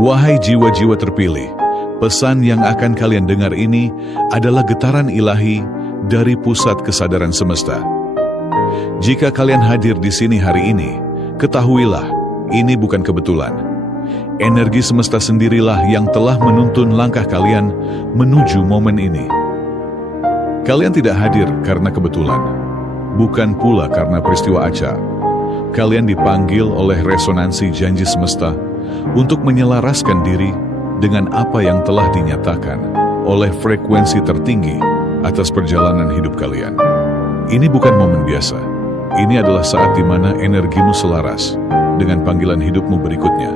Wahai jiwa-jiwa terpilih, pesan yang akan kalian dengar ini adalah getaran ilahi dari pusat kesadaran semesta. Jika kalian hadir di sini hari ini, ketahuilah, ini bukan kebetulan. Energi semesta sendirilah yang telah menuntun langkah kalian menuju momen ini. Kalian tidak hadir karena kebetulan, bukan pula karena peristiwa acak. Kalian dipanggil oleh resonansi janji semesta untuk menyelaraskan diri dengan apa yang telah dinyatakan oleh frekuensi tertinggi atas perjalanan hidup kalian. Ini bukan momen biasa. Ini adalah saat di mana energimu selaras dengan panggilan hidupmu berikutnya.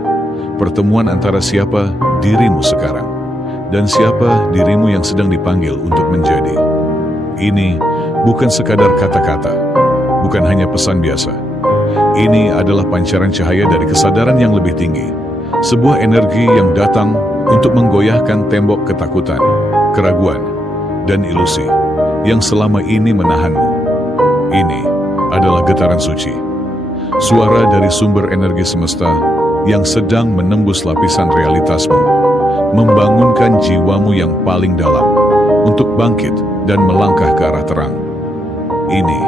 Pertemuan antara siapa dirimu sekarang dan siapa dirimu yang sedang dipanggil untuk menjadi. Ini bukan sekadar kata-kata, bukan hanya pesan biasa. Ini adalah pancaran cahaya dari kesadaran yang lebih tinggi. Sebuah energi yang datang untuk menggoyahkan tembok ketakutan, keraguan, dan ilusi yang selama ini menahanmu. Ini adalah getaran suci. Suara dari sumber energi semesta yang sedang menembus lapisan realitasmu, membangunkan jiwamu yang paling dalam untuk bangkit dan melangkah ke arah terang. Ini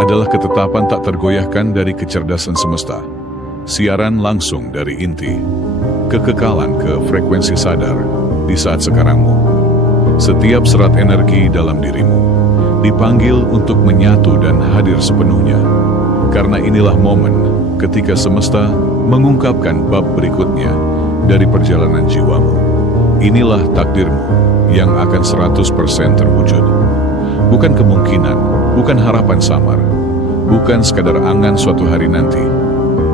adalah ketetapan tak tergoyahkan dari kecerdasan semesta. Siaran langsung dari inti, kekekalan ke frekuensi sadar di saat sekarangmu. Setiap serat energi dalam dirimu dipanggil untuk menyatu dan hadir sepenuhnya. Karena inilah momen ketika semesta mengungkapkan bab berikutnya dari perjalanan jiwamu. Inilah takdirmu yang akan 100% terwujud. Bukan kemungkinan, bukan harapan samar, bukan sekadar angan suatu hari nanti.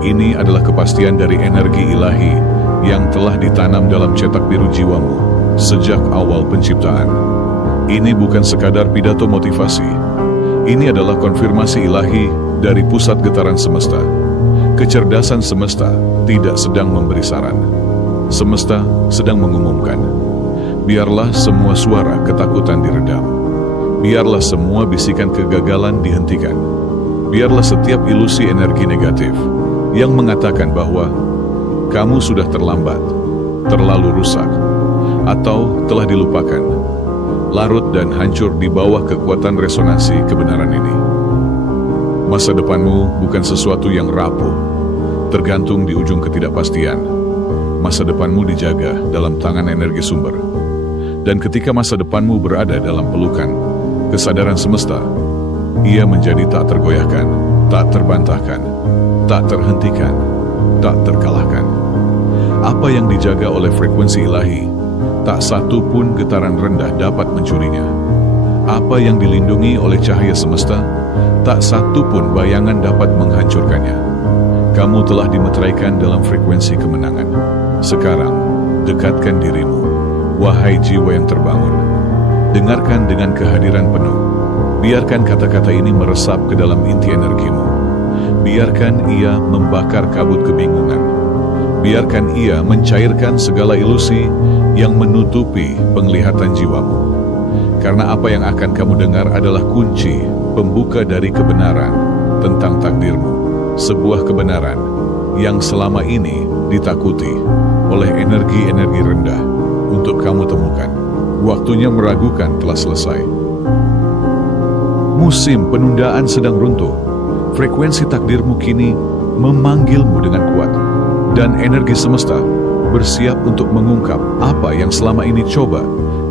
Ini adalah kepastian dari energi ilahi yang telah ditanam dalam cetak biru jiwamu sejak awal penciptaan. Ini bukan sekadar pidato motivasi. Ini adalah konfirmasi ilahi dari pusat getaran semesta. Kecerdasan semesta tidak sedang memberi saran. Semesta sedang mengumumkan. Biarlah semua suara ketakutan diredam. Biarlah semua bisikan kegagalan dihentikan. Biarlah setiap ilusi energi negatif yang mengatakan bahwa kamu sudah terlambat, terlalu rusak, atau telah dilupakan, larut dan hancur di bawah kekuatan resonansi kebenaran ini. Masa depanmu bukan sesuatu yang rapuh, tergantung di ujung ketidakpastian. Masa depanmu dijaga dalam tangan energi sumber. Dan ketika masa depanmu berada dalam pelukan kesadaran semesta, ia menjadi tak tergoyahkan, tak terbantahkan, tak terhentikan, tak terkalahkan. Apa yang dijaga oleh frekuensi ilahi, tak satu pun getaran rendah dapat mencurinya. Apa yang dilindungi oleh cahaya semesta, tak satu pun bayangan dapat menghancurkannya. Kamu telah dimeteraikan dalam frekuensi kemenangan. Sekarang, dekatkan dirimu, wahai jiwa yang terbangun. Dengarkan dengan kehadiran penuh. Biarkan kata-kata ini meresap ke dalam inti energimu. Biarkan ia membakar kabut kebingungan. Biarkan ia mencairkan segala ilusi yang menutupi penglihatan jiwamu. Karena apa yang akan kamu dengar adalah kunci pembuka dari kebenaran tentang takdirmu. Sebuah kebenaran yang selama ini ditakuti oleh energi-energi rendah untuk kamu temukan. Waktunya meragukan telah selesai. Musim penundaan sedang runtuh. Frekuensi takdirmu kini memanggilmu dengan kuat. Dan energi semesta bersiap untuk mengungkap apa yang selama ini coba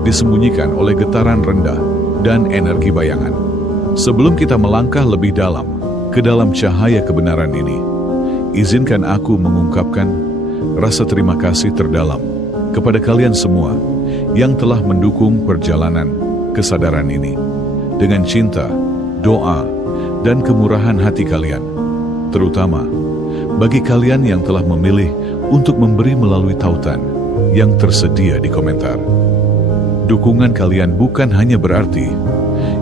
disembunyikan oleh getaran rendah dan energi bayangan. Sebelum kita melangkah lebih dalam ke dalam cahaya kebenaran ini, izinkan aku mengungkapkan rasa terima kasih terdalam kepada kalian semua yang telah mendukung perjalanan kesadaran ini. Dengan cinta, doa, dan kemurahan hati kalian, terutama bagi kalian yang telah memilih untuk memberi melalui tautan yang tersedia di komentar. Dukungan kalian bukan hanya berarti,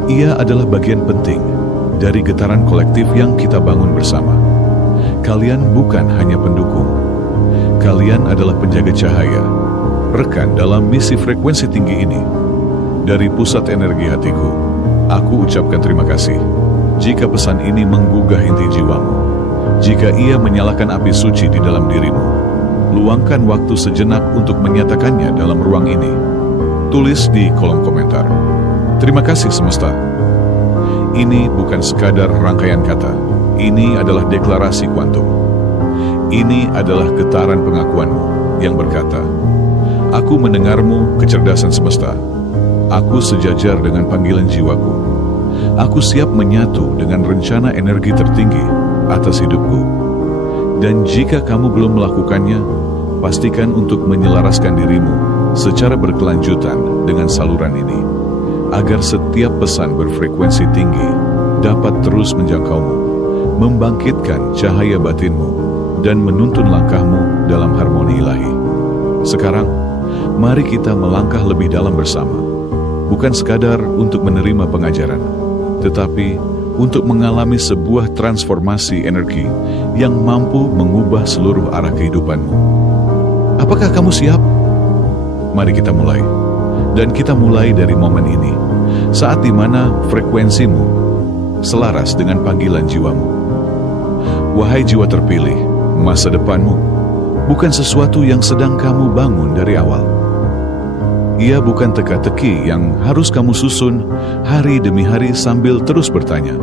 ia adalah bagian penting dari getaran kolektif yang kita bangun bersama. Kalian bukan hanya pendukung, kalian adalah penjaga cahaya, rekan dalam misi frekuensi tinggi ini. Dari pusat energi hatiku, aku ucapkan terima kasih. Jika pesan ini menggugah inti jiwamu, jika ia menyalakan api suci di dalam dirimu, luangkan waktu sejenak untuk menyatakannya dalam ruang ini. Tulis di kolom komentar. Terima kasih semesta. Ini bukan sekadar rangkaian kata. Ini adalah deklarasi kuantum. Ini adalah getaran pengakuanmu yang berkata, aku mendengarmu, kecerdasan semesta. Aku sejajar dengan panggilan jiwaku. Aku siap menyatu dengan rencana energi tertinggi atas hidupku. Dan jika kamu belum melakukannya, pastikan untuk menyelaraskan dirimu secara berkelanjutan dengan saluran ini, agar setiap pesan berfrekuensi tinggi dapat terus menjangkaumu, membangkitkan cahaya batinmu, dan menuntun langkahmu dalam harmoni ilahi. Sekarang, mari kita melangkah lebih dalam bersama, bukan sekadar untuk menerima pengajaran, tetapi untuk mengalami sebuah transformasi energi yang mampu mengubah seluruh arah kehidupanmu. Apakah kamu siap? Mari kita mulai. Dan kita mulai dari momen ini, saat dimana frekuensimu selaras dengan panggilan jiwamu. Wahai jiwa terpilih, masa depanmu bukan sesuatu yang sedang kamu bangun dari awal. Ia bukan teka-teki yang harus kamu susun hari demi hari sambil terus bertanya,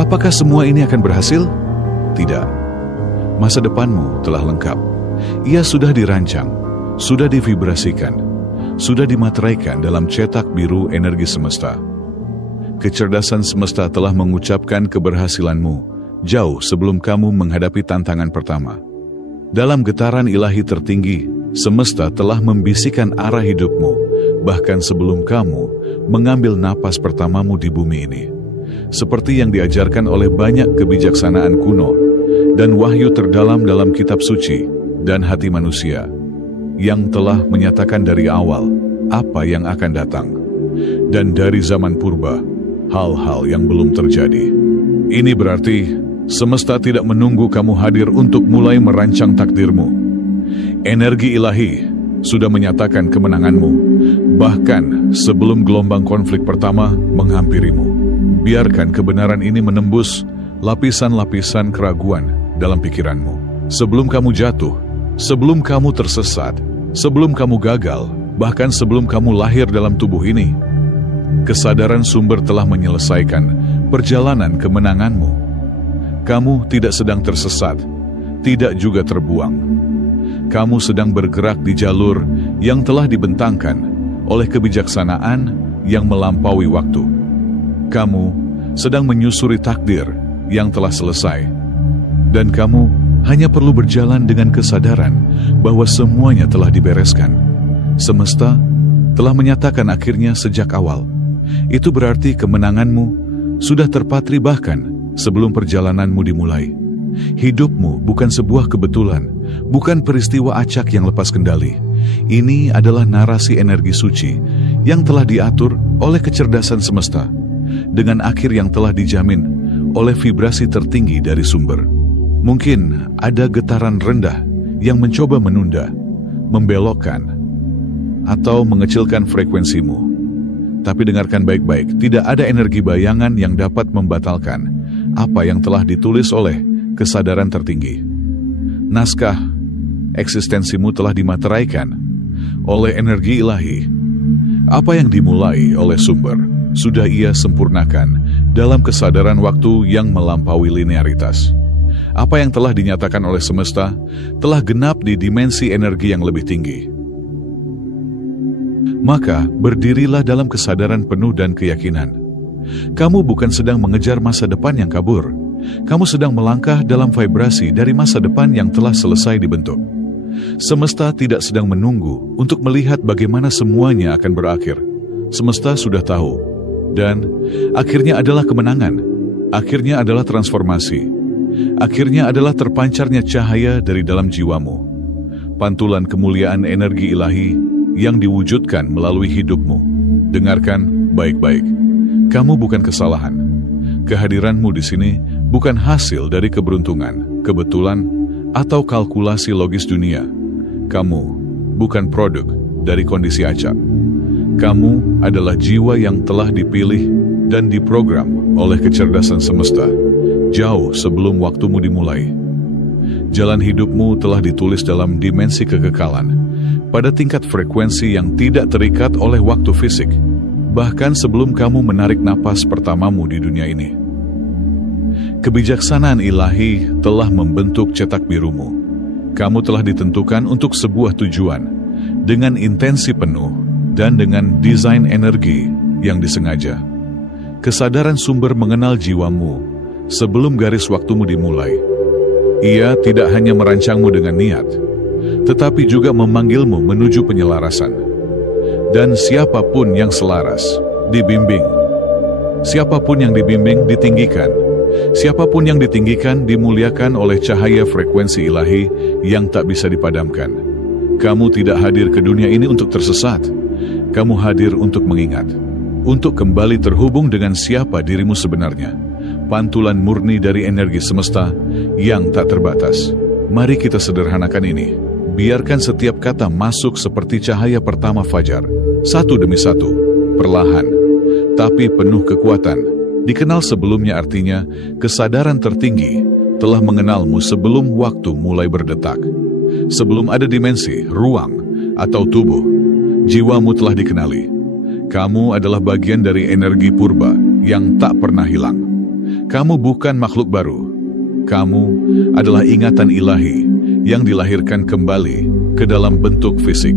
apakah semua ini akan berhasil? Tidak. Masa depanmu telah lengkap. Ia sudah dirancang, sudah divibrasikan, sudah dimateraikan dalam cetak biru energi semesta. Kecerdasan semesta telah mengucapkan keberhasilanmu jauh sebelum kamu menghadapi tantangan pertama. Dalam getaran ilahi tertinggi, semesta telah membisikkan arah hidupmu, bahkan sebelum kamu mengambil napas pertamamu di bumi ini. Seperti yang diajarkan oleh banyak kebijaksanaan kuno dan wahyu terdalam dalam kitab suci dan hati manusia, yang telah menyatakan dari awal apa yang akan datang, dan dari zaman purba, hal-hal yang belum terjadi. Ini berarti semesta tidak menunggu kamu hadir untuk mulai merancang takdirmu. Energi ilahi sudah menyatakan kemenanganmu, bahkan sebelum gelombang konflik pertama menghampirimu. Biarkan kebenaran ini menembus lapisan-lapisan keraguan dalam pikiranmu. Sebelum kamu jatuh, sebelum kamu tersesat, sebelum kamu gagal, bahkan sebelum kamu lahir dalam tubuh ini, kesadaran sumber telah menyelesaikan perjalanan kemenanganmu. Kamu tidak sedang tersesat, tidak juga terbuang. Kamu sedang bergerak di jalur yang telah dibentangkan oleh kebijaksanaan yang melampaui waktu. Kamu sedang menyusuri takdir yang telah selesai, dan kamu hanya perlu berjalan dengan kesadaran bahwa semuanya telah dibereskan. Semesta telah menyatakan akhirnya sejak awal. Itu berarti kemenanganmu sudah terpatri bahkan sebelum perjalananmu dimulai. Hidupmu bukan sebuah kebetulan, bukan peristiwa acak yang lepas kendali. Ini adalah narasi energi suci yang telah diatur oleh kecerdasan semesta, dengan akhir yang telah dijamin oleh vibrasi tertinggi dari sumber. Mungkin ada getaran rendah yang mencoba menunda, membelokkan, atau mengecilkan frekuensimu. Tapi dengarkan baik-baik, tidak ada energi bayangan yang dapat membatalkan apa yang telah ditulis oleh kesadaran tertinggi. Naskah eksistensimu telah dimateraikan oleh energi ilahi. Apa yang dimulai oleh sumber sudah ia sempurnakan dalam kesadaran waktu yang melampaui linearitas. Apa yang telah dinyatakan oleh semesta telah genap di dimensi energi yang lebih tinggi. Maka berdirilah dalam kesadaran penuh dan keyakinan. Kamu bukan sedang mengejar masa depan yang kabur. Kamu sedang melangkah dalam vibrasi dari masa depan yang telah selesai dibentuk. Semesta tidak sedang menunggu untuk melihat bagaimana semuanya akan berakhir. Semesta sudah tahu. Dan akhirnya adalah kemenangan. Akhirnya adalah transformasi. Akhirnya adalah terpancarnya cahaya dari dalam jiwamu. Pantulan kemuliaan energi ilahi yang diwujudkan melalui hidupmu. Dengarkan baik-baik. Kamu bukan kesalahan. Kehadiranmu di sini bukan hasil dari keberuntungan, kebetulan, atau kalkulasi logis dunia. Kamu bukan produk dari kondisi acak. Kamu adalah jiwa yang telah dipilih dan diprogram oleh kecerdasan semesta jauh sebelum waktumu dimulai. Jalan hidupmu telah ditulis dalam dimensi kekekalan, pada tingkat frekuensi yang tidak terikat oleh waktu fisik, bahkan sebelum kamu menarik napas pertamamu di dunia ini. Kebijaksanaan ilahi telah membentuk cetak birumu. Kamu telah ditentukan untuk sebuah tujuan, dengan intensi penuh dan dengan desain energi yang disengaja. Kesadaran sumber mengenal jiwamu sebelum garis waktumu dimulai. Ia tidak hanya merancangmu dengan niat, tetapi juga memanggilmu menuju penyelarasan. Dan siapapun yang selaras, dibimbing. Siapapun yang dibimbing, ditinggikan. Siapapun yang ditinggikan, dimuliakan oleh cahaya frekuensi ilahi yang tak bisa dipadamkan. Kamu tidak hadir ke dunia ini untuk tersesat. Kamu hadir untuk mengingat, untuk kembali terhubung dengan siapa dirimu sebenarnya. Pantulan murni dari energi semesta yang tak terbatas. Mari kita sederhanakan ini. Biarkan setiap kata masuk seperti cahaya pertama fajar, satu demi satu, perlahan, tapi penuh kekuatan. Dikenal sebelumnya artinya kesadaran tertinggi telah mengenalmu sebelum waktu mulai berdetak. Sebelum ada dimensi, ruang, atau tubuh, jiwamu telah dikenali. Kamu adalah bagian dari energi purba yang tak pernah hilang. Kamu bukan makhluk baru. Kamu adalah ingatan ilahi yang dilahirkan kembali ke dalam bentuk fisik.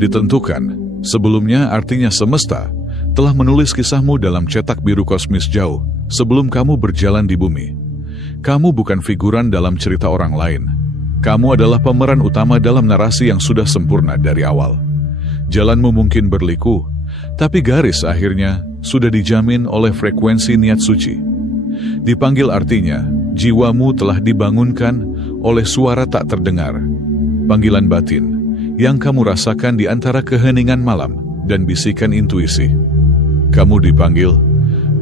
Ditentukan, sebelumnya artinya semesta telah menulis kisahmu dalam cetak biru kosmis jauh sebelum kamu berjalan di bumi. Kamu bukan figuran dalam cerita orang lain. Kamu adalah pemeran utama dalam narasi yang sudah sempurna dari awal. Jalanmu mungkin berliku, tapi garis akhirnya sudah dijamin oleh frekuensi niat suci. Dipanggil artinya, jiwamu telah dibangunkan oleh suara tak terdengar. Panggilan batin yang kamu rasakan di antara keheningan malam dan bisikan intuisi. Kamu dipanggil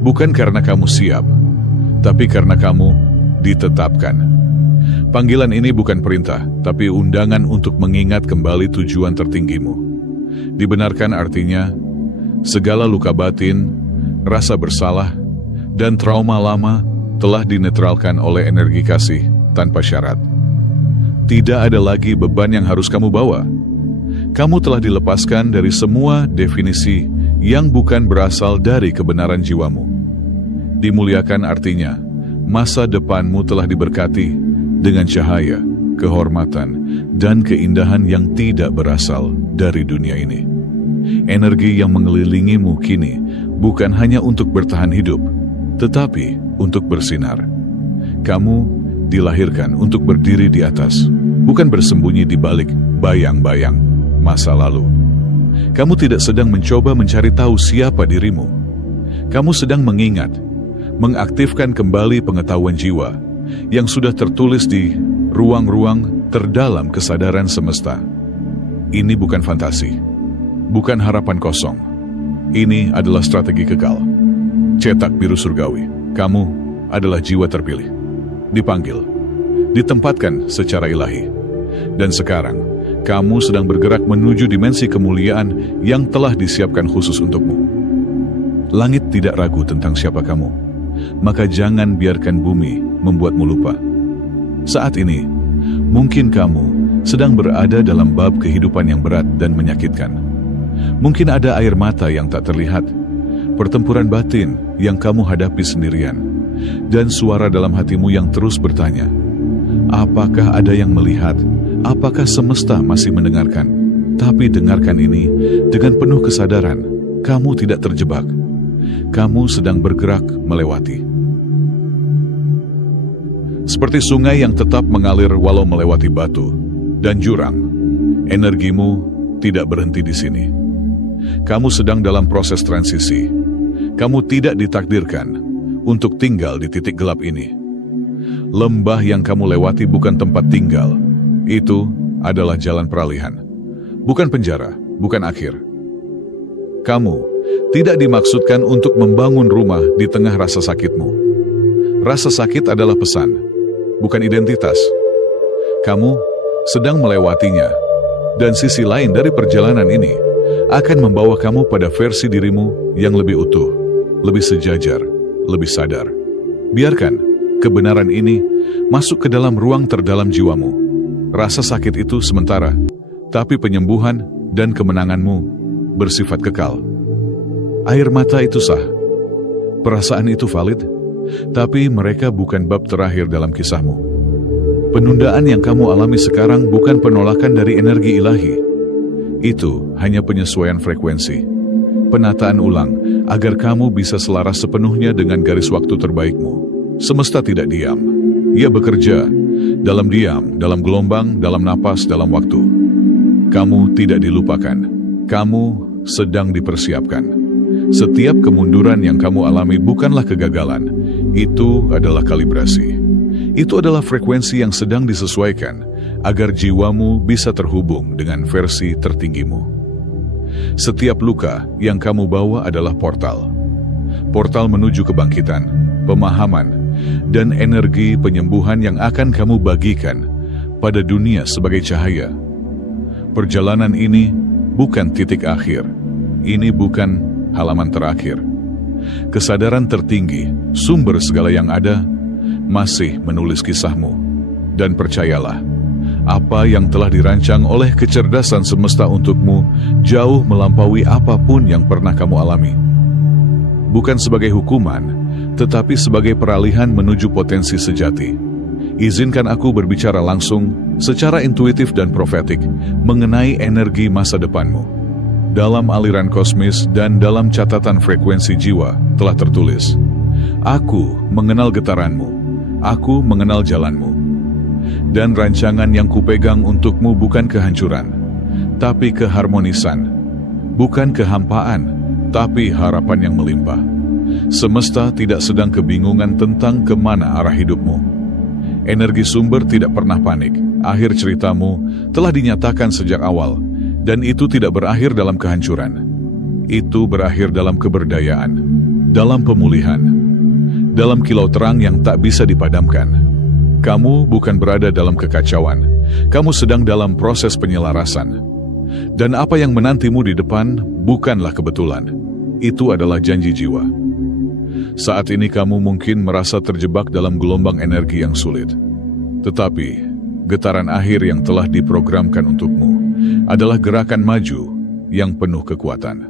bukan karena kamu siap, tapi karena kamu ditetapkan. Panggilan ini bukan perintah, tapi undangan untuk mengingat kembali tujuan tertinggimu. Dibenarkan artinya, segala luka batin, rasa bersalah, dan trauma lama telah dinetralkan oleh energi kasih tanpa syarat. Tidak ada lagi beban yang harus kamu bawa. Kamu telah dilepaskan dari semua definisi yang bukan berasal dari kebenaran jiwamu. Dimuliakan artinya, masa depanmu telah diberkati dengan cahaya, kehormatan, dan keindahan yang tidak berasal dari dunia ini. Energi yang mengelilingimu kini bukan hanya untuk bertahan hidup, tetapi untuk bersinar. Kamu dilahirkan untuk berdiri di atas, bukan bersembunyi di balik bayang-bayang masa lalu. Kamu tidak sedang mencoba mencari tahu siapa dirimu. Kamu sedang mengingat, mengaktifkan kembali pengetahuan jiwa yang sudah tertulis di ruang-ruang terdalam kesadaran semesta. Ini bukan fantasi, bukan harapan kosong. Ini adalah strategi kekal. Cetak biru surgawi, kamu adalah jiwa terpilih. Dipanggil, ditempatkan secara ilahi. Dan sekarang, kamu sedang bergerak menuju dimensi kemuliaan yang telah disiapkan khusus untukmu. Langit tidak ragu tentang siapa kamu, maka jangan biarkan bumi membuatmu lupa. Saat ini, mungkin kamu sedang berada dalam bab kehidupan yang berat dan menyakitkan. Mungkin ada air mata yang tak terlihat, pertempuran batin yang kamu hadapi sendirian, dan suara dalam hatimu yang terus bertanya, apakah ada yang melihat? Apakah semesta masih mendengarkan? Tapi dengarkan ini dengan penuh kesadaran, kamu tidak terjebak. Kamu sedang bergerak melewati. Seperti sungai yang tetap mengalir walau melewati batu dan jurang, energimu tidak berhenti di sini. Kamu sedang dalam proses transisi. Kamu tidak ditakdirkan untuk tinggal di titik gelap ini. Lembah yang kamu lewati bukan tempat tinggal. Itu adalah jalan peralihan. Bukan penjara, bukan akhir. Kamu tidak dimaksudkan untuk membangun rumah di tengah rasa sakitmu. Rasa sakit adalah pesan, bukan identitas. Kamu sedang melewatinya, dan sisi lain dari perjalanan ini akan membawa kamu pada versi dirimu yang lebih utuh, lebih sejajar, lebih sadar. Biarkan kebenaran ini masuk ke dalam ruang terdalam jiwamu. Rasa sakit itu sementara, tapi penyembuhan dan kemenanganmu bersifat kekal. Air mata itu sah, perasaan itu valid, tapi mereka bukan bab terakhir dalam kisahmu. Penundaan yang kamu alami sekarang bukan penolakan dari energi ilahi. Itu hanya penyesuaian frekuensi, penataan ulang agar kamu bisa selaras sepenuhnya dengan garis waktu terbaikmu. Semesta tidak diam. Ia bekerja dalam diam, dalam gelombang, dalam napas, dalam waktu. Kamu tidak dilupakan. Kamu sedang dipersiapkan. Setiap kemunduran yang kamu alami bukanlah kegagalan. Itu adalah kalibrasi. Itu adalah frekuensi yang sedang disesuaikan agar jiwamu bisa terhubung dengan versi tertinggimu. Setiap luka yang kamu bawa adalah portal. Portal menuju kebangkitan, pemahaman, dan energi penyembuhan yang akan kamu bagikan pada dunia sebagai cahaya. Perjalanan ini bukan titik akhir. Ini bukan halaman terakhir. Kesadaran tertinggi, sumber segala yang ada, masih menulis kisahmu. Dan percayalah, apa yang telah dirancang oleh kecerdasan semesta untukmu jauh melampaui apapun yang pernah kamu alami. Bukan sebagai hukuman, tetapi sebagai peralihan menuju potensi sejati. Izinkan aku berbicara langsung, secara intuitif dan profetik, mengenai energi masa depanmu. Dalam aliran kosmis dan dalam catatan frekuensi jiwa telah tertulis, aku mengenal getaranmu, aku mengenal jalanmu. Dan rancangan yang kupegang untukmu bukan kehancuran, tapi keharmonisan. Bukan kehampaan, tapi harapan yang melimpah. Semesta tidak sedang kebingungan tentang kemana arah hidupmu. Energi sumber tidak pernah panik. Akhir ceritamu telah dinyatakan sejak awal, dan itu tidak berakhir dalam kehancuran. Itu berakhir dalam keberdayaan, dalam pemulihan, dalam kilau terang yang tak bisa dipadamkan. Kamu bukan berada dalam kekacauan, kamu sedang dalam proses penyelarasan. Dan apa yang menantimu di depan bukanlah kebetulan, itu adalah janji jiwa. Saat ini kamu mungkin merasa terjebak dalam gelombang energi yang sulit. Tetapi, getaran akhir yang telah diprogramkan untukmu adalah gerakan maju yang penuh kekuatan.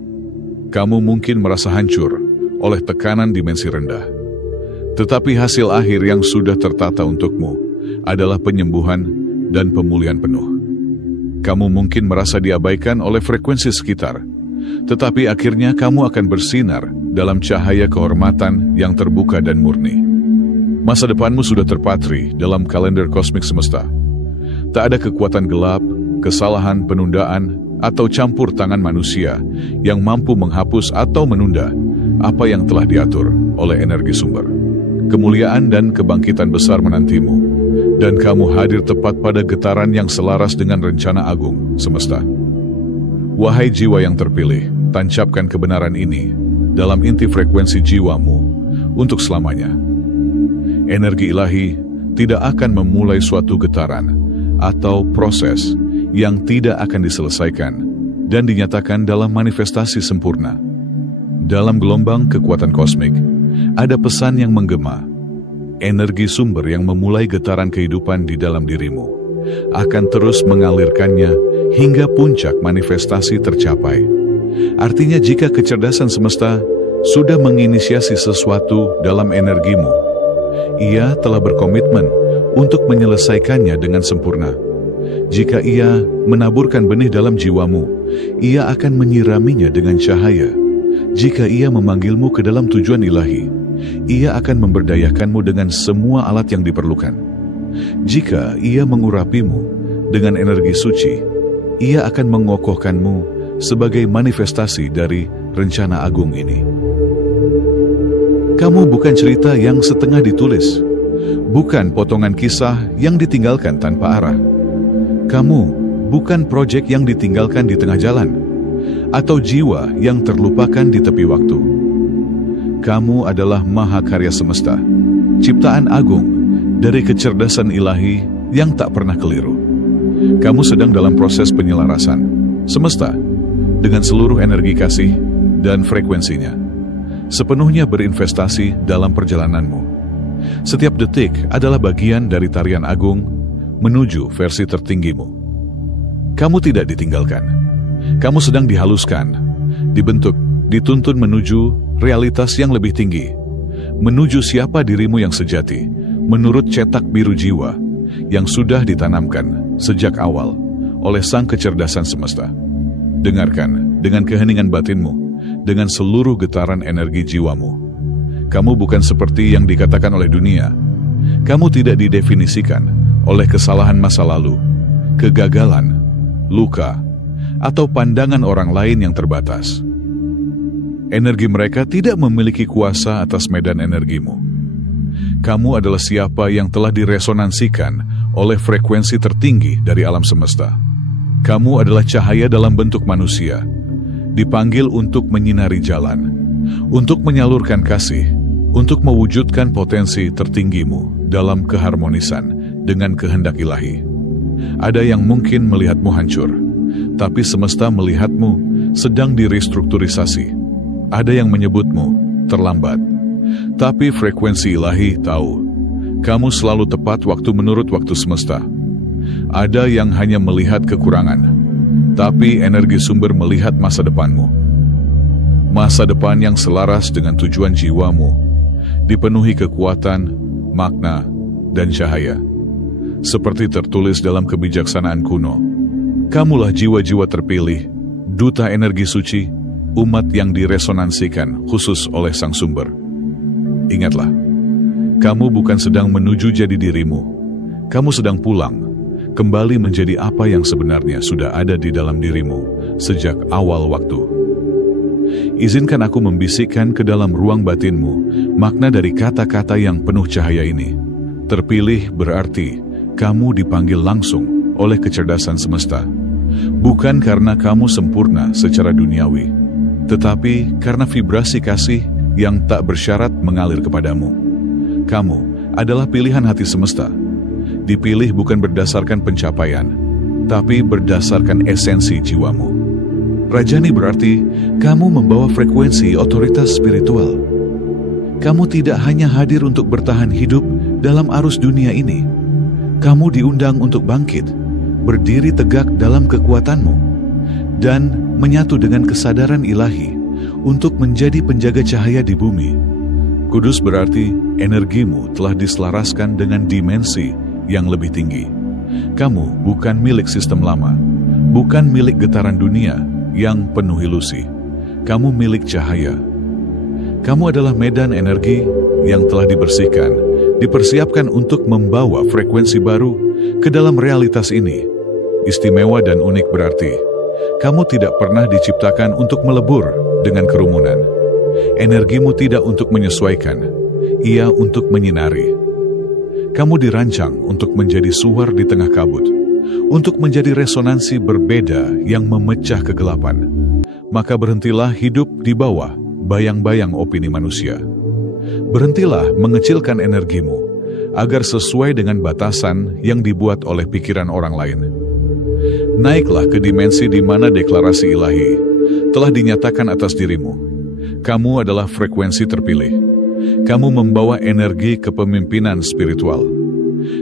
Kamu mungkin merasa hancur oleh tekanan dimensi rendah. Tetapi hasil akhir yang sudah tertata untukmu adalah penyembuhan dan pemulihan penuh. Kamu mungkin merasa diabaikan oleh frekuensi sekitar, tetapi akhirnya kamu akan bersinar dalam cahaya kehormatan yang terbuka dan murni. Masa depanmu sudah terpatri dalam kalender kosmik semesta. Tak ada kekuatan gelap, kesalahan, penundaan, atau campur tangan manusia yang mampu menghapus atau menunda apa yang telah diatur oleh energi sumber. Kemuliaan dan kebangkitan besar menantimu, dan kamu hadir tepat pada getaran yang selaras dengan rencana agung semesta. Wahai jiwa yang terpilih, tancapkan kebenaran ini dalam inti frekuensi jiwamu untuk selamanya. Energi ilahi tidak akan memulai suatu getaran atau proses yang tidak akan diselesaikan dan dinyatakan dalam manifestasi sempurna. Dalam gelombang kekuatan kosmik, ada pesan yang menggema. Energi sumber yang memulai getaran kehidupan di dalam dirimu akan terus mengalirkannya hingga puncak manifestasi tercapai. Artinya jika kecerdasan semesta sudah menginisiasi sesuatu dalam energimu, ia telah berkomitmen untuk menyelesaikannya dengan sempurna. Jika ia menaburkan benih dalam jiwamu, ia akan menyiraminya dengan cahaya. Jika ia memanggilmu ke dalam tujuan ilahi, ia akan memberdayakanmu dengan semua alat yang diperlukan. Jika ia mengurapimu dengan energi suci, ia akan mengokohkanmu sebagai manifestasi dari rencana agung ini. Kamu bukan cerita yang setengah ditulis, bukan potongan kisah yang ditinggalkan tanpa arah. Kamu bukan proyek yang ditinggalkan di tengah jalan, atau jiwa yang terlupakan di tepi waktu. Kamu adalah mahakarya semesta, ciptaan agung dari kecerdasan ilahi yang tak pernah keliru. Kamu sedang dalam proses penyelarasan semesta dengan seluruh energi kasih dan frekuensinya, sepenuhnya berinvestasi dalam perjalananmu. Setiap detik adalah bagian dari tarian agung menuju versi tertinggimu. Kamu tidak ditinggalkan. Kamu sedang dihaluskan, dibentuk, dituntun menuju realitas yang lebih tinggi, menuju siapa dirimu yang sejati, menurut cetak biru jiwa yang sudah ditanamkan sejak awal oleh Sang Kecerdasan Semesta. Dengarkan dengan keheningan batinmu, dengan seluruh getaran energi jiwamu. Kamu bukan seperti yang dikatakan oleh dunia. Kamu tidak didefinisikan oleh kesalahan masa lalu, kegagalan, luka, atau pandangan orang lain yang terbatas. Energi mereka tidak memiliki kuasa atas medan energimu. Kamu adalah siapa yang telah diresonansikan oleh frekuensi tertinggi dari alam semesta. Kamu adalah cahaya dalam bentuk manusia, dipanggil untuk menyinari jalan, untuk menyalurkan kasih, untuk mewujudkan potensi tertinggimu dalam keharmonisan dengan kehendak ilahi. Ada yang mungkin melihatmu hancur, tapi semesta melihatmu sedang direstrukturisasi. Ada yang menyebutmu terlambat, tapi frekuensi ilahi tahu kamu selalu tepat waktu menurut waktu semesta. Ada yang hanya melihat kekurangan, tapi energi sumber melihat masa depanmu. Masa depan yang selaras dengan tujuan jiwamu, dipenuhi kekuatan, makna, dan cahaya. Seperti tertulis dalam kebijaksanaan kuno, kamulah jiwa-jiwa terpilih, duta energi suci, umat yang diresonansikan khusus oleh Sang Sumber. Ingatlah, kamu bukan sedang menuju jadi dirimu, kamu sedang pulang, kembali menjadi apa yang sebenarnya sudah ada di dalam dirimu sejak awal waktu. Izinkan aku membisikkan ke dalam ruang batinmu makna dari kata-kata yang penuh cahaya ini. Terpilih berarti kamu dipanggil langsung oleh kecerdasan semesta, bukan karena kamu sempurna secara duniawi, tetapi karena vibrasi kasih yang tak bersyarat mengalir kepadamu. Kamu adalah pilihan hati semesta, dipilih bukan berdasarkan pencapaian, tapi berdasarkan esensi jiwamu. Rajani berarti kamu membawa frekuensi otoritas spiritual. Kamu tidak hanya hadir untuk bertahan hidup dalam arus dunia ini. Kamu diundang untuk bangkit, berdiri tegak dalam kekuatanmu, dan menyatu dengan kesadaran ilahi untuk menjadi penjaga cahaya di bumi. Kudus berarti energimu telah diselaraskan dengan dimensi yang lebih tinggi. Kamu bukan milik sistem lama, bukan milik getaran dunia yang penuh ilusi. Kamu milik cahaya. Kamu adalah medan energi yang telah dibersihkan, dipersiapkan untuk membawa frekuensi baru ke dalam realitas ini. Istimewa dan unik berarti kamu tidak pernah diciptakan untuk melebur dengan kerumunan. Energimu tidak untuk menyesuaikan, ia untuk menyinari. Kamu dirancang untuk menjadi suar di tengah kabut, untuk menjadi resonansi berbeda yang memecah kegelapan. Maka berhentilah hidup di bawah bayang-bayang opini manusia. Berhentilah mengecilkan energimu, agar sesuai dengan batasan yang dibuat oleh pikiran orang lain. Naiklah ke dimensi di mana deklarasi ilahi telah dinyatakan atas dirimu. Kamu adalah frekuensi terpilih. Kamu membawa energi kepemimpinan spiritual.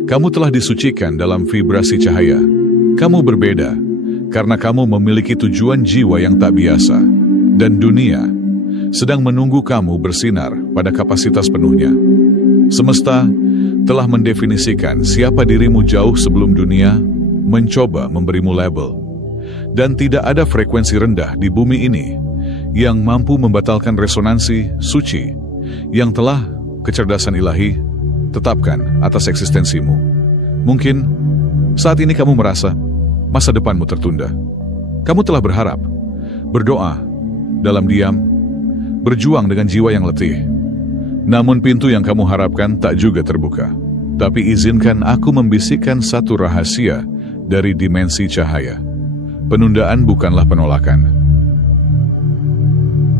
Kamu telah disucikan dalam vibrasi cahaya. Kamu berbeda, karena kamu memiliki tujuan jiwa yang tak biasa. Dan dunia sedang menunggu kamu bersinar pada kapasitas penuhnya. Semesta telah mendefinisikan siapa dirimu jauh sebelum dunia mencoba memberimu label. Dan tidak ada frekuensi rendah di bumi ini yang mampu membatalkan resonansi suci yang telah kecerdasan ilahi tetapkan atas eksistensimu. Mungkin saat ini kamu merasa masa depanmu tertunda. Kamu telah berharap, berdoa, dalam diam, berjuang dengan jiwa yang letih. Namun pintu yang kamu harapkan tak juga terbuka. Tapi izinkan aku membisikkan satu rahasia dari dimensi cahaya. Penundaan bukanlah penolakan.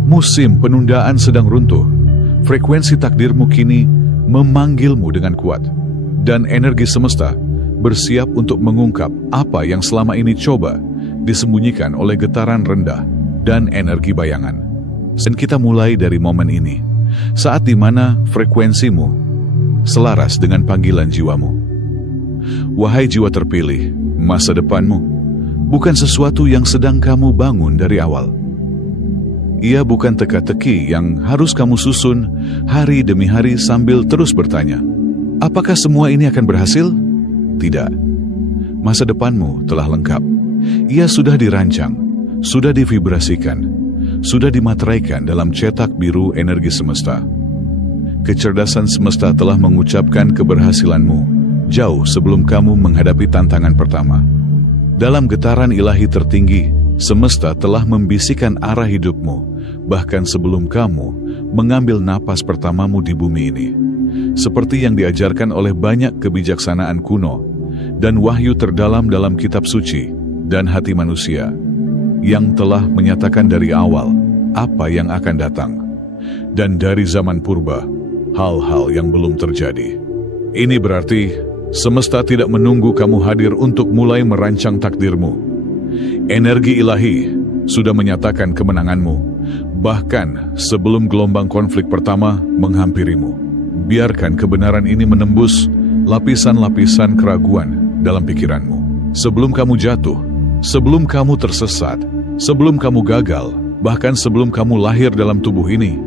Musim penundaan sedang runtuh. Frekuensi takdirmu kini memanggilmu dengan kuat, dan energi semesta bersiap untuk mengungkap apa yang selama ini coba disembunyikan oleh getaran rendah dan energi bayangan. Dan kita mulai dari momen ini, saat di mana frekuensimu selaras dengan panggilan jiwamu. Wahai jiwa terpilih, masa depanmu bukan sesuatu yang sedang kamu bangun dari awal. Ia bukan teka-teki yang harus kamu susun hari demi hari sambil terus bertanya, apakah semua ini akan berhasil? Tidak. Masa depanmu telah lengkap. Ia sudah dirancang, sudah divibrasikan, sudah dimateraikan dalam cetak biru energi semesta. Kecerdasan semesta telah mengucapkan keberhasilanmu jauh sebelum kamu menghadapi tantangan pertama. Dalam getaran ilahi tertinggi, semesta telah membisikkan arah hidupmu bahkan sebelum kamu mengambil napas pertamamu di bumi ini. Seperti yang diajarkan oleh banyak kebijaksanaan kuno dan wahyu terdalam dalam kitab suci dan hati manusia yang telah menyatakan dari awal apa yang akan datang, dan dari zaman purba hal-hal yang belum terjadi. Ini berarti semesta tidak menunggu kamu hadir untuk mulai merancang takdirmu. Energi ilahi sudah menyatakan kemenanganmu bahkan sebelum gelombang konflik pertama menghampirimu. Biarkan kebenaran ini menembus lapisan-lapisan keraguan dalam pikiranmu. Sebelum kamu jatuh, sebelum kamu tersesat, sebelum kamu gagal, bahkan sebelum kamu lahir dalam tubuh ini,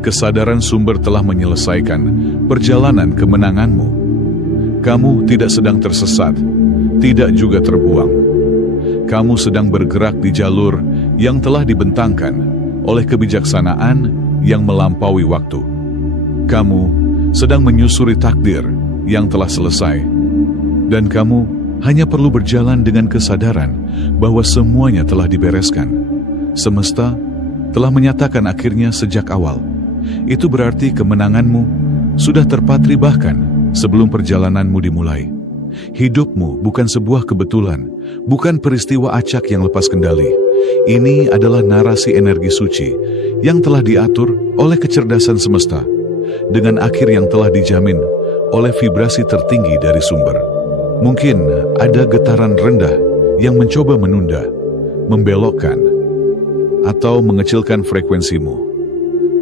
kesadaran sumber telah menyelesaikan perjalanan kemenanganmu. Kamu tidak sedang tersesat, tidak juga terbuang. Kamu sedang bergerak di jalur yang telah dibentangkan oleh kebijaksanaan yang melampaui waktu. Kamu sedang menyusuri takdir yang telah selesai, dan kamu hanya perlu berjalan dengan kesadaran bahwa semuanya telah dibereskan. Semesta telah menyatakan akhirnya sejak awal. Itu berarti kemenanganmu sudah terpatri bahkan sebelum perjalananmu dimulai. Hidupmu bukan sebuah kebetulan, bukan peristiwa acak yang lepas kendali. Ini adalah narasi energi suci yang telah diatur oleh kecerdasan semesta, dengan akhir yang telah dijamin oleh vibrasi tertinggi dari sumber. Mungkin ada getaran rendah yang mencoba menunda, membelokkan, atau mengecilkan frekuensimu.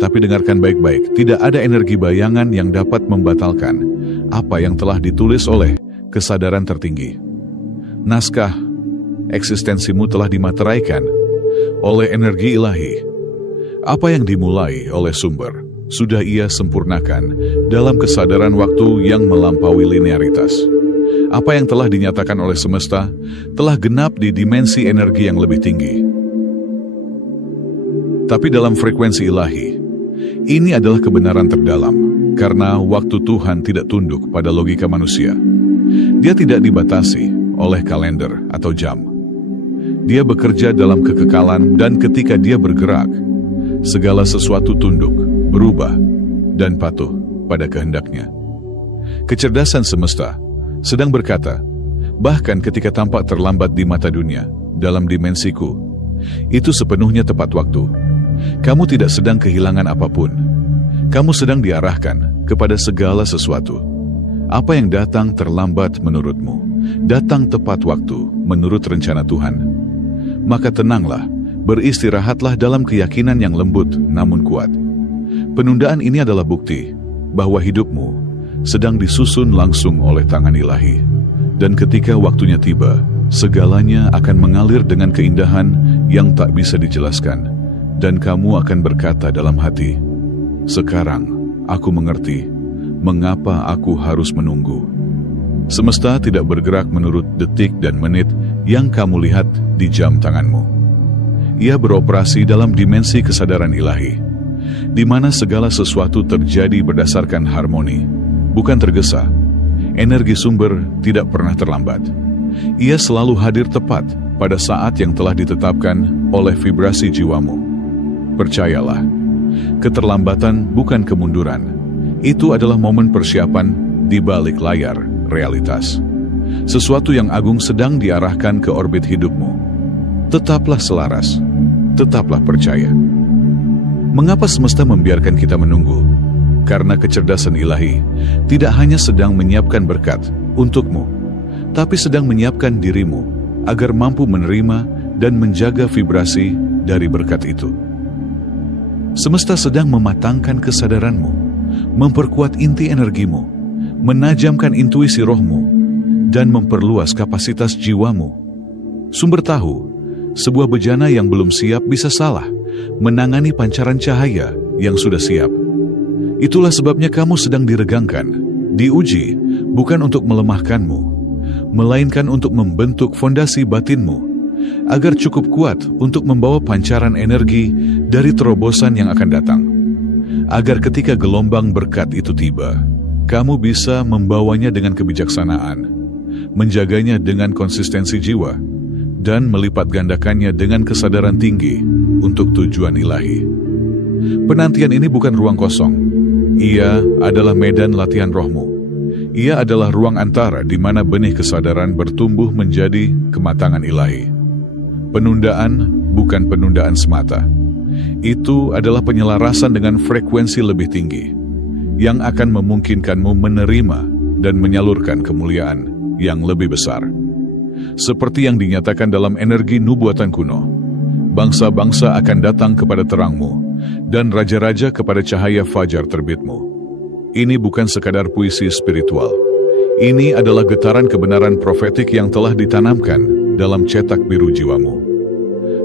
Tapi dengarkan baik-baik, tidak ada energi bayangan yang dapat membatalkan apa yang telah ditulis oleh kesadaran tertinggi. Naskah eksistensimu telah dimateraikan oleh energi ilahi. Apa yang dimulai oleh sumber sudah ia sempurnakan dalam kesadaran waktu yang melampaui linearitas. Apa yang telah dinyatakan oleh semesta telah genap di dimensi energi yang lebih tinggi. Tapi dalam frekuensi ilahi, ini adalah kebenaran terdalam, karena waktu Tuhan tidak tunduk pada logika manusia. Dia tidak dibatasi oleh kalender atau jam. Dia bekerja dalam kekekalan, dan ketika dia bergerak, segala sesuatu tunduk, berubah, dan patuh pada kehendaknya. Kecerdasan semesta sedang berkata, bahkan ketika tampak terlambat di mata dunia, dalam dimensiku, itu sepenuhnya tepat waktu. Kamu tidak sedang kehilangan apapun. Kamu sedang diarahkan kepada segala sesuatu. Apa yang datang terlambat menurutmu, datang tepat waktu menurut rencana Tuhan. Maka tenanglah, beristirahatlah dalam keyakinan yang lembut namun kuat. Penundaan ini adalah bukti bahwa hidupmu sedang disusun langsung oleh tangan ilahi. Dan ketika waktunya tiba, segalanya akan mengalir dengan keindahan yang tak bisa dijelaskan. Dan kamu akan berkata dalam hati, sekarang aku mengerti mengapa aku harus menunggu. Semesta tidak bergerak menurut detik dan menit yang kamu lihat di jam tanganmu. Ia beroperasi dalam dimensi kesadaran ilahi, di mana segala sesuatu terjadi berdasarkan harmoni, bukan tergesa. Energi sumber tidak pernah terlambat. Ia selalu hadir tepat pada saat yang telah ditetapkan oleh vibrasi jiwamu. Percayalah, keterlambatan bukan kemunduran. Itu adalah momen persiapan di balik layar realitas. Sesuatu yang agung sedang diarahkan ke orbit hidupmu. Tetaplah selaras, tetaplah percaya. Mengapa semesta membiarkan kita menunggu? Karena kecerdasan ilahi tidak hanya sedang menyiapkan berkat untukmu, tapi sedang menyiapkan dirimu agar mampu menerima dan menjaga vibrasi dari berkat itu. Semesta sedang mematangkan kesadaranmu memperkuat inti energimu, menajamkan intuisi rohmu, dan memperluas kapasitas jiwamu. Sumber tahu, sebuah bejana yang belum siap bisa salah menangani pancaran cahaya yang sudah siap. Itulah sebabnya kamu sedang diregangkan, diuji, bukan untuk melemahkanmu, melainkan untuk membentuk fondasi batinmu, agar cukup kuat untuk membawa pancaran energi dari terobosan yang akan datang. Agar ketika gelombang berkat itu tiba, kamu bisa membawanya dengan kebijaksanaan, menjaganya dengan konsistensi jiwa, dan melipat gandakannya dengan kesadaran tinggi untuk tujuan ilahi. Penantian ini bukan ruang kosong. Ia adalah medan latihan rohmu. Ia adalah ruang antara di mana benih kesadaran bertumbuh menjadi kematangan ilahi. Penundaan bukan penundaan semata. Itu adalah penyelarasan dengan frekuensi lebih tinggi, yang akan memungkinkanmu menerima dan menyalurkan kemuliaan yang lebih besar. Seperti yang dinyatakan dalam energi nubuatan kuno, bangsa-bangsa akan datang kepada terangmu, dan raja-raja kepada cahaya fajar terbitmu. Ini bukan sekadar puisi spiritual. Ini adalah getaran kebenaran profetik yang telah ditanamkan dalam cetak biru jiwamu.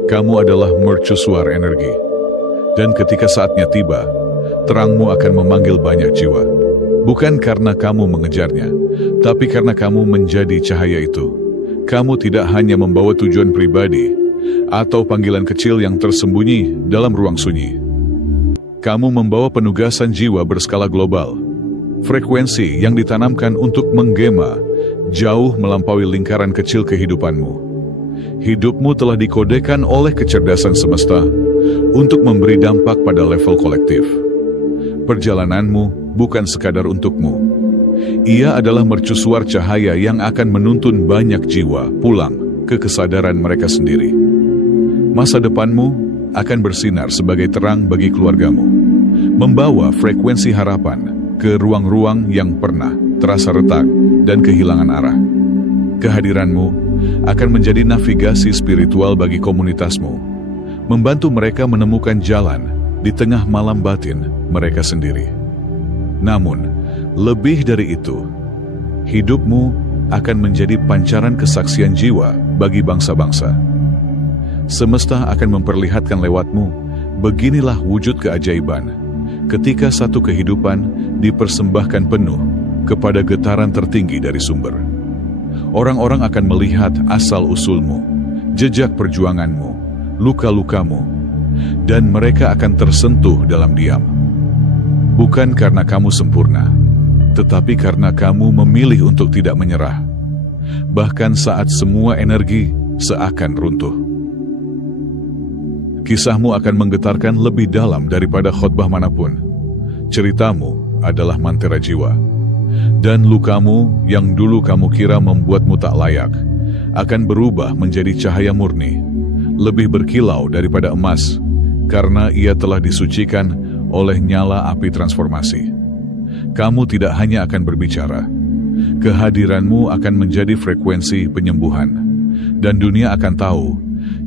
Kamu adalah mercusuar energi. Dan ketika saatnya tiba, terangmu akan memanggil banyak jiwa. Bukan karena kamu mengejarnya, tapi karena kamu menjadi cahaya itu. Kamu tidak hanya membawa tujuan pribadi atau panggilan kecil yang tersembunyi dalam ruang sunyi. Kamu membawa penugasan jiwa berskala global. Frekuensi yang ditanamkan untuk menggema jauh melampaui lingkaran kecil kehidupanmu. Hidupmu telah dikodekan oleh kecerdasan semesta untuk memberi dampak pada level kolektif. Perjalananmu bukan sekadar untukmu. Ia adalah mercusuar cahaya yang akan menuntun banyak jiwa pulang ke kesadaran mereka sendiri. Masa depanmu akan bersinar sebagai terang bagi keluargamu, membawa frekuensi harapan ke ruang-ruang yang pernah terasa retak dan kehilangan arah. Kehadiranmu akan menjadi navigasi spiritual bagi komunitasmu, membantu mereka menemukan jalan di tengah malam batin mereka sendiri. Namun, lebih dari itu, hidupmu akan menjadi pancaran kesaksian jiwa bagi bangsa-bangsa. Semesta akan memperlihatkan lewatmu, beginilah wujud keajaiban, ketika satu kehidupan dipersembahkan penuh kepada getaran tertinggi dari sumber. Orang-orang akan melihat asal-usulmu, jejak perjuanganmu, luka-lukamu, dan mereka akan tersentuh dalam diam. Bukan karena kamu sempurna, tetapi karena kamu memilih untuk tidak menyerah, bahkan saat semua energi seakan runtuh. Kisahmu akan menggetarkan lebih dalam daripada khotbah manapun. Ceritamu adalah mantera jiwa, dan lukamu yang dulu kamu kira membuatmu tak layak akan berubah menjadi cahaya murni, lebih berkilau daripada emas, karena ia telah disucikan oleh nyala api transformasi. Kamu tidak hanya akan berbicara, kehadiranmu akan menjadi frekuensi penyembuhan, dan dunia akan tahu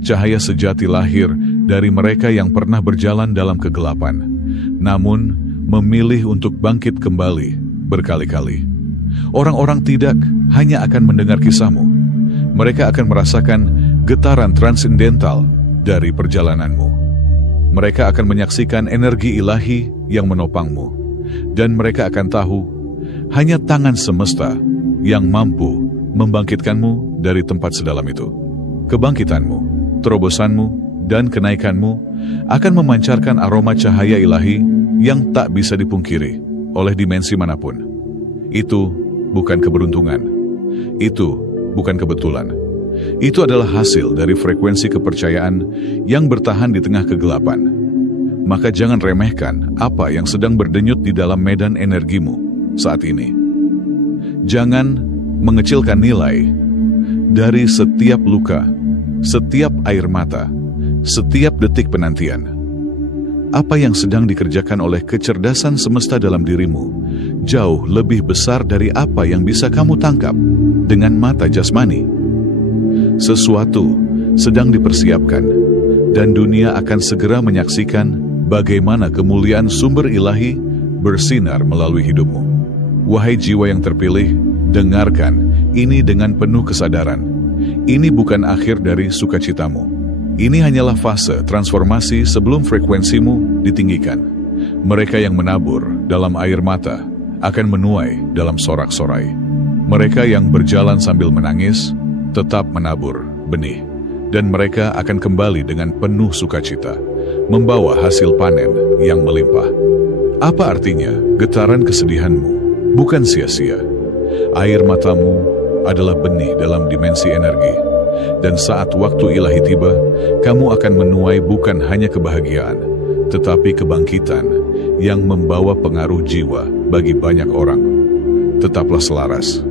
cahaya sejati lahir dari mereka yang pernah berjalan dalam kegelapan, namun memilih untuk bangkit kembali berkali-kali. Orang-orang tidak hanya akan mendengar kisahmu, mereka akan merasakan getaran transendental dari perjalananmu. Mereka akan menyaksikan energi ilahi yang menopangmu, dan mereka akan tahu hanya tangan semesta yang mampu membangkitkanmu dari tempat sedalam itu. Kebangkitanmu, terobosanmu, dan kenaikanmu akan memancarkan aroma cahaya ilahi yang tak bisa dipungkiri oleh dimensi manapun. Itu bukan keberuntungan. Itu bukan kebetulan. Itu adalah hasil dari frekuensi kepercayaan yang bertahan di tengah kegelapan. Maka jangan remehkan apa yang sedang berdenyut di dalam medan energimu saat ini. Jangan mengecilkan nilai dari setiap luka, setiap air mata, setiap detik penantian. Apa yang sedang dikerjakan oleh kecerdasan semesta dalam dirimu jauh lebih besar dari apa yang bisa kamu tangkap dengan mata jasmani. Sesuatu sedang dipersiapkan, dan dunia akan segera menyaksikan bagaimana kemuliaan sumber ilahi bersinar melalui hidupmu. Wahai jiwa yang terpilih, dengarkan ini dengan penuh kesadaran. Ini bukan akhir dari sukacitamu. Ini hanyalah fase transformasi sebelum frekuensimu ditinggikan. Mereka yang menabur dalam air mata akan menuai dalam sorak-sorai. Mereka yang berjalan sambil menangis tetap menabur benih. Dan mereka akan kembali dengan penuh sukacita, membawa hasil panen yang melimpah. Apa artinya getaran kesedihanmu? Bukan sia-sia. Air matamu adalah benih dalam dimensi energi. Dan saat waktu ilahi tiba, kamu akan menuai bukan hanya kebahagiaan, tetapi kebangkitan yang membawa pengaruh jiwa bagi banyak orang. Tetaplah selaras,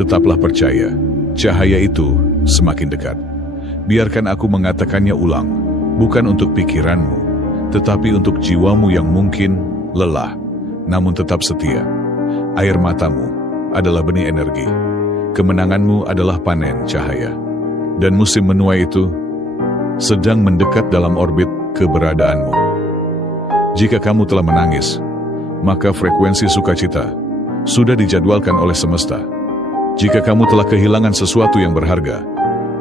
tetaplah percaya, cahaya itu semakin dekat. Biarkan aku mengatakannya ulang, bukan untuk pikiranmu, tetapi untuk jiwamu yang mungkin lelah, namun tetap setia. Air matamu adalah benih energi. Kemenanganmu adalah panen cahaya. Dan musim menuai itu sedang mendekat dalam orbit keberadaanmu. Jika kamu telah menangis, maka frekuensi sukacita sudah dijadwalkan oleh semesta. Jika kamu telah kehilangan sesuatu yang berharga,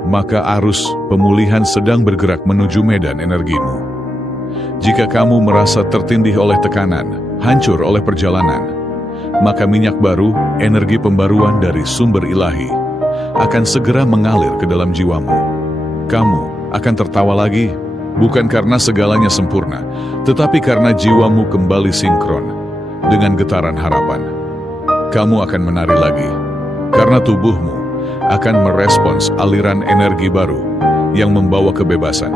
maka arus pemulihan sedang bergerak menuju medan energimu. Jika kamu merasa tertindih oleh tekanan, hancur oleh perjalanan, maka minyak baru, energi pembaruan dari sumber ilahi, akan segera mengalir ke dalam jiwamu. Kamu akan tertawa lagi, bukan karena segalanya sempurna, tetapi karena jiwamu kembali sinkron dengan getaran harapan. Kamu akan menari lagi, karena tubuhmu akan merespons aliran energi baru yang membawa kebebasan.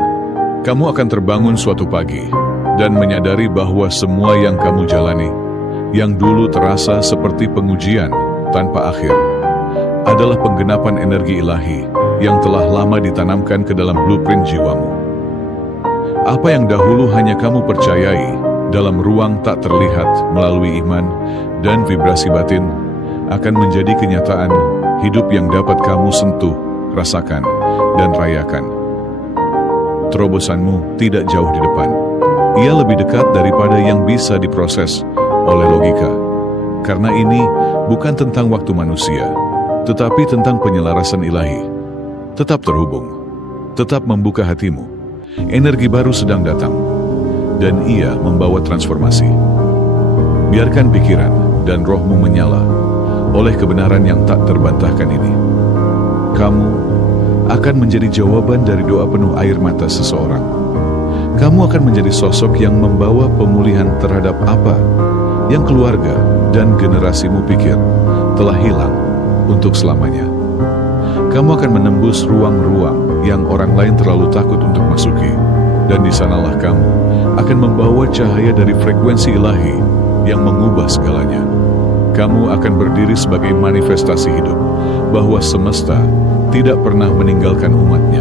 Kamu akan terbangun suatu pagi dan menyadari bahwa semua yang kamu jalani, yang dulu terasa seperti pengujian tanpa akhir, adalah penggenapan energi ilahi yang telah lama ditanamkan ke dalam blueprint jiwamu. Apa yang dahulu hanya kamu percayai dalam ruang tak terlihat melalui iman dan vibrasi batin, akan menjadi kenyataan hidup yang dapat kamu sentuh, rasakan, dan rayakan. Terobosanmu tidak jauh di depan. Ia lebih dekat daripada yang bisa diproses oleh logika. Karena ini bukan tentang waktu manusia, tetapi tentang penyelarasan ilahi. Tetap terhubung, tetap membuka hatimu. Energi baru sedang datang, dan ia membawa transformasi. Biarkan pikiran dan rohmu menyala oleh kebenaran yang tak terbantahkan ini. Kamu akan menjadi jawaban dari doa penuh air mata seseorang. Kamu akan menjadi sosok yang membawa pemulihan terhadap apa yang keluarga dan generasimu pikir telah hilang untuk selamanya. Kamu akan menembus ruang-ruang yang orang lain terlalu takut untuk masuki, dan di sanalah kamu akan membawa cahaya dari frekuensi ilahi yang mengubah segalanya. Kamu akan berdiri sebagai manifestasi hidup bahwa semesta tidak pernah meninggalkan umatnya,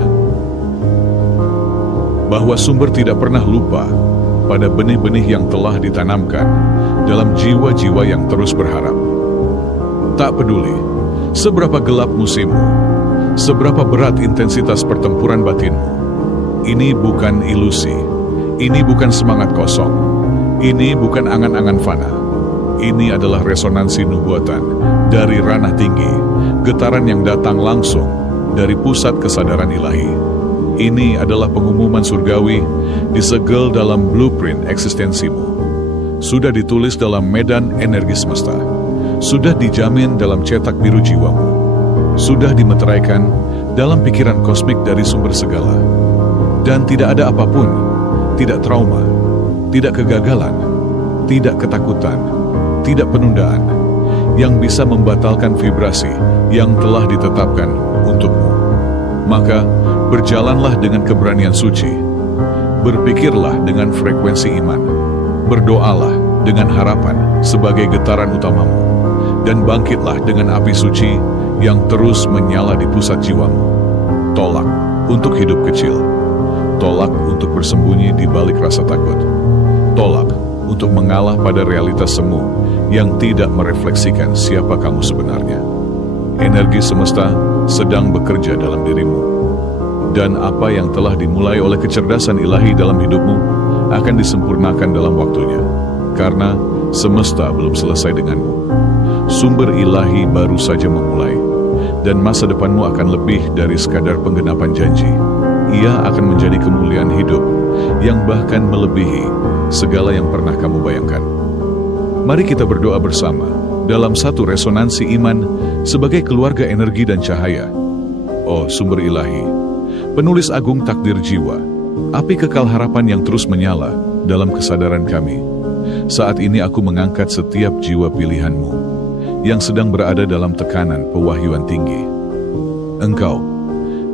bahwa sumber tidak pernah lupa pada benih-benih yang telah ditanamkan dalam jiwa-jiwa yang terus berharap. Tak peduli seberapa gelap musimmu, seberapa berat intensitas pertempuran batinmu, ini bukan ilusi, ini bukan semangat kosong, ini bukan angan-angan fana. Ini adalah resonansi nubuatan dari ranah tinggi, getaran yang datang langsung dari pusat kesadaran ilahi. Ini adalah pengumuman surgawi disegel dalam blueprint eksistensimu. Sudah ditulis dalam medan energi semesta. Sudah dijamin dalam cetak biru jiwamu. Sudah dimeteraikan dalam pikiran kosmik dari sumber segala. Dan tidak ada apapun, tidak trauma, tidak kegagalan, tidak ketakutan, tidak penundaan, yang bisa membatalkan vibrasi yang telah ditetapkan untukmu. Maka, berjalanlah dengan keberanian suci, berpikirlah dengan frekuensi iman, berdoalah dengan harapan sebagai getaran utamamu, dan bangkitlah dengan api suci yang terus menyala di pusat jiwamu. Tolak untuk hidup kecil, tolak untuk bersembunyi di balik rasa takut, tolak untuk mengalah pada realitas semu yang tidak merefleksikan siapa kamu sebenarnya. Energi semesta sedang bekerja dalam dirimu, dan apa yang telah dimulai oleh kecerdasan ilahi dalam hidupmu akan disempurnakan dalam waktunya, karena Semesta belum selesai denganmu. Sumber ilahi baru saja memulai, dan masa depanmu akan lebih dari sekadar penggenapan janji. Ia akan menjadi kemuliaan hidup yang bahkan melebihi segala yang pernah kamu bayangkan. Mari kita berdoa bersama dalam satu resonansi iman sebagai keluarga energi dan cahaya. Oh sumber ilahi, penulis agung takdir jiwa, api kekal harapan yang terus menyala dalam kesadaran kami. Saat ini aku mengangkat setiap jiwa pilihanmu yang sedang berada dalam tekanan pewahyuan tinggi. Engkau,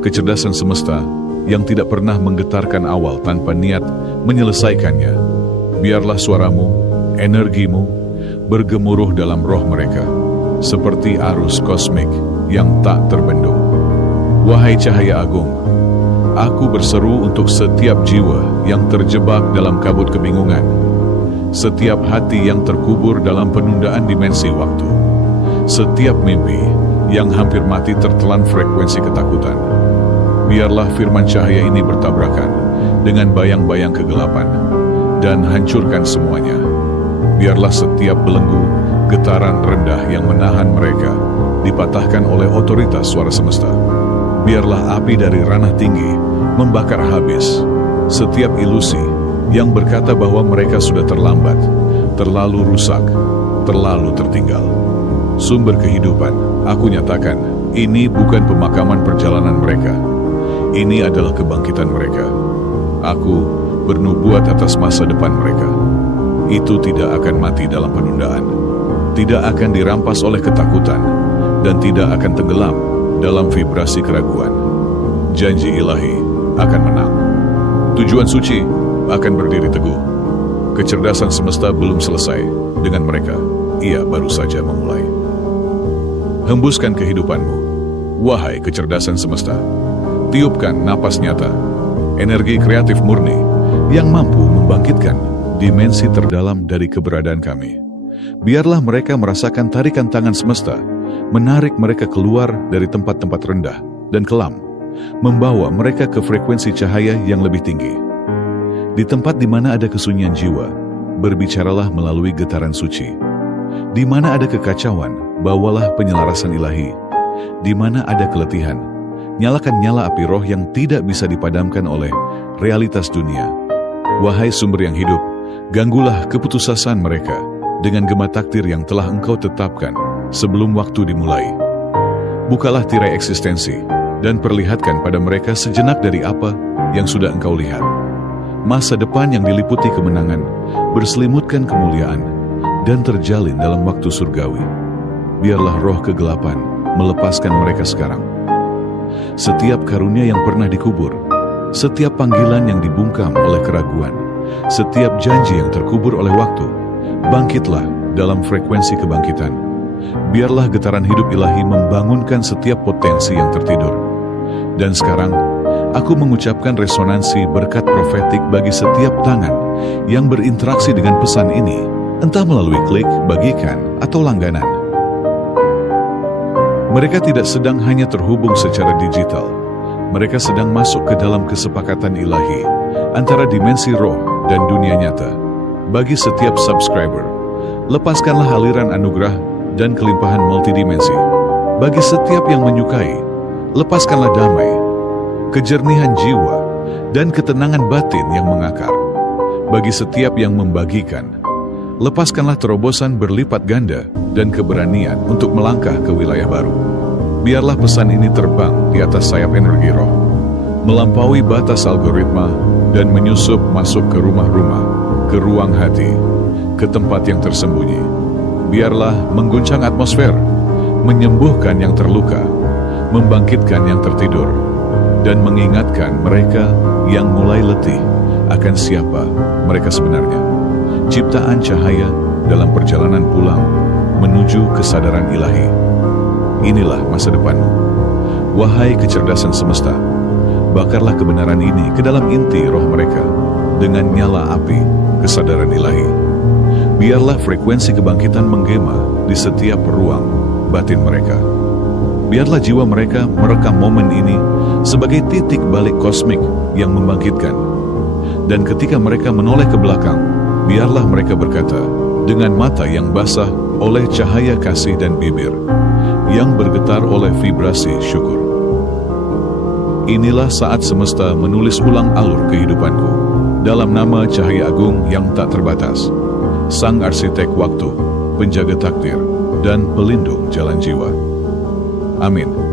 kecerdasan semesta yang tidak pernah menggetarkan awal tanpa niat menyelesaikannya. Biarlah suaramu, energimu, bergemuruh dalam roh mereka, seperti arus kosmik yang tak terbendung. Wahai cahaya agung, aku berseru untuk setiap jiwa yang terjebak dalam kabut kebingungan, setiap hati yang terkubur dalam penundaan dimensi waktu, setiap mimpi yang hampir mati tertelan frekuensi ketakutan. Biarlah firman cahaya ini bertabrakan dengan bayang-bayang kegelapan dan hancurkan semuanya. Biarlah setiap belenggu, getaran rendah yang menahan mereka dipatahkan oleh otoritas suara semesta. Biarlah api dari ranah tinggi membakar habis setiap ilusi yang berkata bahwa mereka sudah terlambat, terlalu rusak, terlalu tertinggal. Sumber kehidupan, aku nyatakan, ini bukan pemakaman perjalanan mereka. Ini adalah kebangkitan mereka. Aku bernubuat atas masa depan mereka. Itu tidak akan mati dalam penundaan, tidak akan dirampas oleh ketakutan, dan tidak akan tenggelam dalam vibrasi keraguan. Janji ilahi akan menang. Tujuan suci akan berdiri teguh. Kecerdasan semesta belum selesai dengan mereka. Ia baru saja memulai. Hembuskan kehidupanmu, wahai kecerdasan semesta. Tiupkan napas nyata, energi kreatif murni yang mampu membangkitkan dimensi terdalam dari keberadaan kami. Biarlah mereka merasakan tarikan tangan semesta, menarik mereka keluar dari tempat-tempat rendah dan kelam, membawa mereka ke frekuensi cahaya yang lebih tinggi. Di tempat di mana ada kesunyian jiwa, berbicaralah melalui getaran suci. Di mana ada kekacauan, bawalah penyelarasan ilahi. Di mana ada keletihan, nyalakan nyala api roh yang tidak bisa dipadamkan oleh realitas dunia. Wahai sumber yang hidup, ganggulah keputusasaan mereka dengan gema takdir yang telah engkau tetapkan sebelum waktu dimulai. Bukalah tirai eksistensi dan perlihatkan pada mereka sejenak dari apa yang sudah engkau lihat. Masa depan yang diliputi kemenangan, berselimutkan kemuliaan, dan terjalin dalam waktu surgawi. Biarlah roh kegelapan melepaskan mereka sekarang. Setiap karunia yang pernah dikubur, setiap panggilan yang dibungkam oleh keraguan, setiap janji yang terkubur oleh waktu, bangkitlah dalam frekuensi kebangkitan. Biarlah getaran hidup ilahi membangunkan setiap potensi yang tertidur. Dan sekarang, aku mengucapkan resonansi berkat profetik bagi setiap tangan yang berinteraksi dengan pesan ini, entah melalui klik, bagikan, atau langganan. Mereka tidak sedang hanya terhubung secara digital. Mereka sedang masuk ke dalam kesepakatan ilahi antara dimensi roh dan dunia nyata. Bagi setiap subscriber, lepaskanlah aliran anugerah dan kelimpahan multidimensi. Bagi setiap yang menyukai, lepaskanlah damai, kejernihan jiwa, dan ketenangan batin yang mengakar. Bagi setiap yang membagikan, lepaskanlah terobosan berlipat ganda dan keberanian untuk melangkah ke wilayah baru. Biarlah pesan ini terbang di atas sayap energi roh, melampaui batas algoritma dan menyusup masuk ke rumah-rumah, ke ruang hati, ke tempat yang tersembunyi. Biarlah mengguncang atmosfer, menyembuhkan yang terluka, membangkitkan yang tertidur, dan mengingatkan mereka yang mulai letih akan siapa mereka sebenarnya. Ciptaan cahaya dalam perjalanan pulang menuju kesadaran ilahi. Inilah masa depanmu. Wahai kecerdasan semesta, bakarlah kebenaran ini ke dalam inti roh mereka dengan nyala api kesadaran ilahi. Biarlah frekuensi kebangkitan menggema di setiap ruang batin mereka. Biarlah jiwa mereka merekam momen ini sebagai titik balik kosmik yang membangkitkan. Dan ketika mereka menoleh ke belakang, biarlah mereka berkata, dengan mata yang basah oleh cahaya kasih dan bibir yang bergetar oleh vibrasi syukur. Inilah saat semesta menulis ulang alur kehidupanku dalam nama cahaya agung yang tak terbatas, Sang Arsitek Waktu, Penjaga Takdir, dan Pelindung Jalan Jiwa. Amin.